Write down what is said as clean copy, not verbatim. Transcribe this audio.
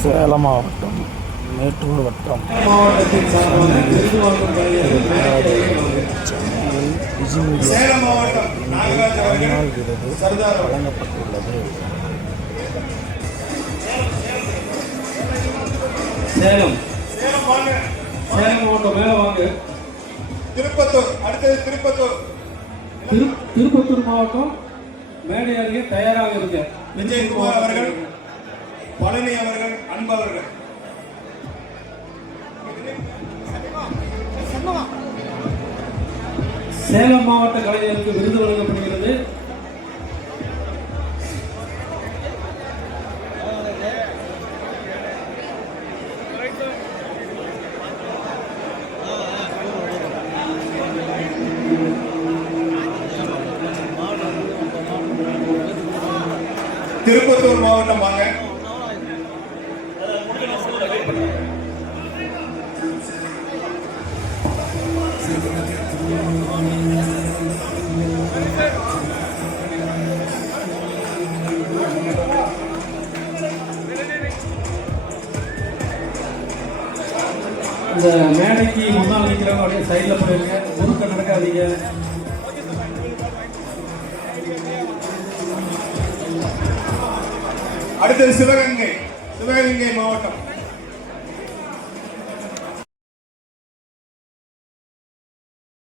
சேலம் மாவட்டம் மேட்டூர் வட்டம் மாவட்டத்தின் சார்பாக சென்னையில் விஜய் வாழ்நாள் விருது வழங்கப்பட்டுள்ளது. சேலம் மாவட்டம் மேல வாங்க. திருப்பத்தூர், அடுத்தது திருப்பத்தூர் மாவட்டம் மேடை அருகே தயாராக இருக்க விஜயகுமார் அவர்கள், பழனி அவர்கள், அன்பு அவர்கள். சேலம் மாவட்ட கலைஞருக்கு விருது வழங்கப்படுகிறது. திருப்பத்தூர் மாவட்டம் வாங்க. இந்த மேடைக்கு முன்னால் நிற்கிறவங்க அப்படியே சைடில் போயிருங்க, குறுக்க நடக்காதீங்க. அடுத்தது சிவகங்கை மாவட்டம்.